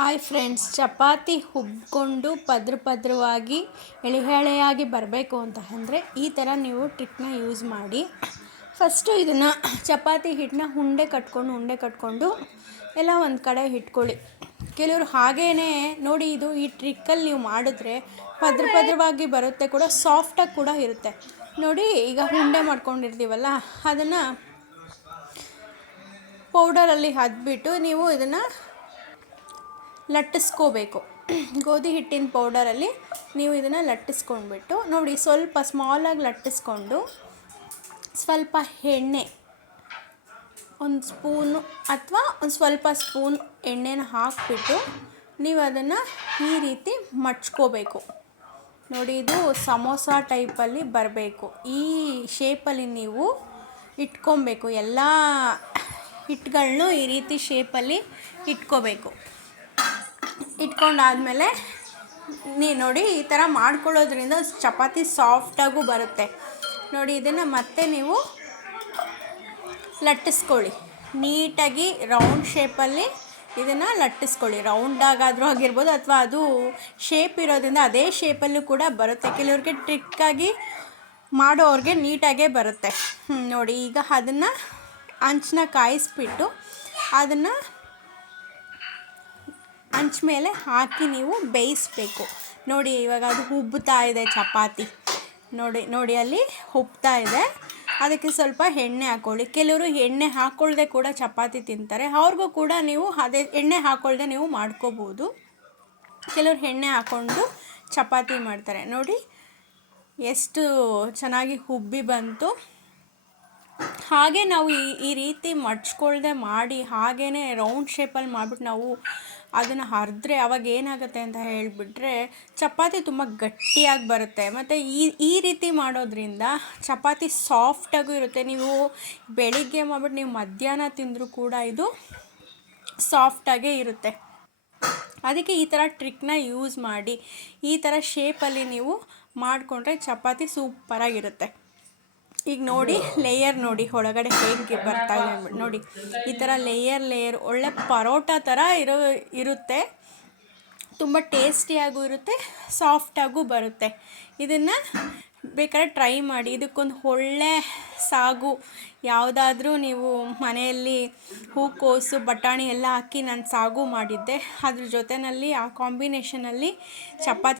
Hi friends, chapati ಹುಬ್ಕೊಂಡು ಪದ್ರವಾಗಿ ಎಳೆಯಾಗಿ ಬರಬೇಕು ಅಂತ ಅಂದರೆ ಈ ಥರ ನೀವು ಟ್ರಿಕ್ನ ಯೂಸ್ ಮಾಡಿ. ಫಸ್ಟು ಇದನ್ನು ಚಪಾತಿ ಹಿಟ್ಟನ್ನ ಉಂಡೆ ಕಟ್ಕೊಂಡು ಎಲ್ಲ ಒಂದು ಕಡೆ ಇಟ್ಕೊಳ್ಳಿ. ಕೆಲವರು ಹಾಗೇ ನೋಡಿ, ಈ ಟ್ರಿಕ್ಕಲ್ಲಿ ನೀವು ಮಾಡಿದ್ರೆ ಪದ್ರವಾಗಿ ಬರುತ್ತೆ, ಕೂಡ ಸಾಫ್ಟಾಗಿ ಕೂಡ ಇರುತ್ತೆ. ನೋಡಿ, ಈಗ ಉಂಡೆ ಮಾಡ್ಕೊಂಡಿರ್ತೀವಲ್ಲ, ಅದನ್ನು ಪೌಡರಲ್ಲಿ ಅದ್ಬಿಟ್ಟು ನೀವು ಇದನ್ನು ಲಟ್ಟಿಸ್ಕೋಬೇಕು. ಗೋಧಿ ಹಿಟ್ಟಿನ ಪೌಡರಲ್ಲಿ ನೀವು ಇದನ್ನು ಲಟ್ಟಿಸ್ಕೊಂಡ್ಬಿಟ್ಟು ನೋಡಿ, ಸ್ವಲ್ಪ ಸ್ಮಾಲಾಗಿ ಲಟ್ಟಿಸ್ಕೊಂಡು ಸ್ವಲ್ಪ ಎಣ್ಣೆ, ಒಂದು ಸ್ಪೂನು ಅಥವಾ ಒಂದು ಸ್ವಲ್ಪ ಸ್ಪೂನ್ ಎಣ್ಣೆನ ಹಾಕಿಬಿಟ್ಟು ನೀವು ಅದನ್ನು ಈ ರೀತಿ ಮಡ್ಚ್ಕೋಬೇಕು. ನೋಡಿ, ಇದು ಸಮೋಸ ಟೈಪಲ್ಲಿ ಬರಬೇಕು. ಈ ಶೇಪಲ್ಲಿ ನೀವು ಇಟ್ಕೊಬೇಕು. ಎಲ್ಲ ಹಿಟ್ಟುಗಳನ್ನೂ ಈ ರೀತಿ ಶೇಪಲ್ಲಿ ಇಟ್ಕೋಬೇಕು. ಇಟ್ಕೊಂಡಾದಮೇಲೆ ನೋಡಿ, ಈ ಥರ ಮಾಡ್ಕೊಳ್ಳೋದ್ರಿಂದ ಚಪಾತಿ ಸಾಫ್ಟಾಗೂ ಬರುತ್ತೆ. ನೋಡಿ, ಇದನ್ನು ಮತ್ತೆ ನೀವು ಲಟ್ಟಿಸ್ಕೊಳ್ಳಿ. ನೀಟಾಗಿ ರೌಂಡ್ ಶೇಪಲ್ಲಿ ಇದನ್ನು ಲಟ್ಟಿಸ್ಕೊಳ್ಳಿ. ರೌಂಡಾಗಾದರೂ ಆಗಿರ್ಬೋದು, ಅಥವಾ ಅದು ಶೇಪ್ ಇರೋದ್ರಿಂದ ಅದೇ ಶೇಪಲ್ಲೂ ಕೂಡ ಬರುತ್ತೆ. ಕೆಲವ್ರಿಗೆ ಟ್ರಿಕ್ಕಾಗಿ ಮಾಡೋರಿಗೆ ನೀಟಾಗೇ ಬರುತ್ತೆ. ನೋಡಿ, ಈಗ ಅದನ್ನು ಹಂಚನ್ನ ಕಾಯಿಸ್ಬಿಟ್ಟು ಅದನ್ನು ಹಂಚ ಮೇಲೆ ಹಾಕಿ ನೀವು ಬೇಯಿಸಬೇಕು. ನೋಡಿ, ಇವಾಗ ಅದು ಉಬ್ಬುತ್ತಾ ಇದೆ ಚಪಾತಿ. ನೋಡಿ ಅಲ್ಲಿ ಉಬ್ತಾ ಇದೆ. ಅದಕ್ಕೆ ಸ್ವಲ್ಪ ಎಣ್ಣೆ ಹಾಕ್ಕೊಳ್ಳಿ. ಕೆಲವರು ಎಣ್ಣೆ ಹಾಕ್ಕೊಳ್ಳದೆ ಕೂಡ ಚಪಾತಿ ತಿಂತಾರೆ. ಅವ್ರಿಗೂ ಕೂಡ ನೀವು ಅದೇ ಎಣ್ಣೆ ಹಾಕ್ಕೊಳ್ಳದೆ ನೀವು ಮಾಡ್ಕೋಬೋದು. ಕೆಲವರು ಎಣ್ಣೆ ಹಾಕ್ಕೊಂಡು ಚಪಾತಿ ಮಾಡ್ತಾರೆ. ನೋಡಿ, ಎಷ್ಟು ಚೆನ್ನಾಗಿ ಉಬ್ಬಿ ಬಂತು. ಹಾಗೆ ನಾವು ಈ ರೀತಿ ಮಡ್ಚ್ಕೊಳ್ದೆ ಮಾಡಿ ಹಾಗೇ ರೌಂಡ್ ಶೇಪಲ್ಲಿ ಮಾಡಿಬಿಟ್ಟು ನಾವು ಅದನ್ನು ಹರಿದ್ರೆ ಅವಾಗ ಏನಾಗುತ್ತೆ ಅಂತ ಹೇಳಿಬಿಟ್ರೆ ಚಪಾತಿ ತುಂಬ ಗಟ್ಟಿಯಾಗಿ ಬರುತ್ತೆ. ಮತ್ತು ಈ ರೀತಿ ಮಾಡೋದ್ರಿಂದ ಚಪಾತಿ ಸಾಫ್ಟಾಗೂ ಇರುತ್ತೆ. ನೀವು ಬೆಳಿಗ್ಗೆ ಮಾಡಿಬಿಟ್ಟು ನೀವು ಮಧ್ಯಾಹ್ನ ತಿಂದರೂ ಕೂಡ ಇದು ಸಾಫ್ಟಾಗೇ ಇರುತ್ತೆ. ಅದಕ್ಕೆ ಈ ಥರ ಟ್ರಿಕ್ನ ಯೂಸ್ ಮಾಡಿ ಈ ಥರ ಶೇಪಲ್ಲಿ ನೀವು ಮಾಡಿಕೊಂಡ್ರೆ ಚಪಾತಿ ಸೂಪರಾಗಿರುತ್ತೆ. ಈಗ ನೋಡಿ, ಲೇಯರ್ ನೋಡಿ ಒಳಗಡೆ ಹೇಗೆ ಬರ್ತಾ ಇದೆ ಅಂದ್ಬಿಟ್ಟು. ನೋಡಿ, ಈ ಥರ ಲೇಯರ್ ಒಳ್ಳೆ ಪರೋಟ ಥರ ಇರುತ್ತೆ. ತುಂಬ ಟೇಸ್ಟಿಯಾಗೂ ಇರುತ್ತೆ, ಸಾಫ್ಟಾಗೂ ಬರುತ್ತೆ. ಇದನ್ನು ಬೇಕಾದ್ರೆ ಟ್ರೈ ಮಾಡಿ. ಇದಕ್ಕೊಂದು ಒಳ್ಳೆ ಸಾಗು ಯಾವುದಾದ್ರೂ ನೀವು ಮನೆಯಲ್ಲಿ ಹೂಕೋಸು ಬಟಾಣಿ ಎಲ್ಲ ಹಾಕಿ ನಾನು ಸಾಗು ಮಾಡಿದ್ದೆ. ಅದ್ರ ಜೊತೆಯಲ್ಲಿ ಆ ಕಾಂಬಿನೇಷನಲ್ಲಿ ಚಪಾತಿ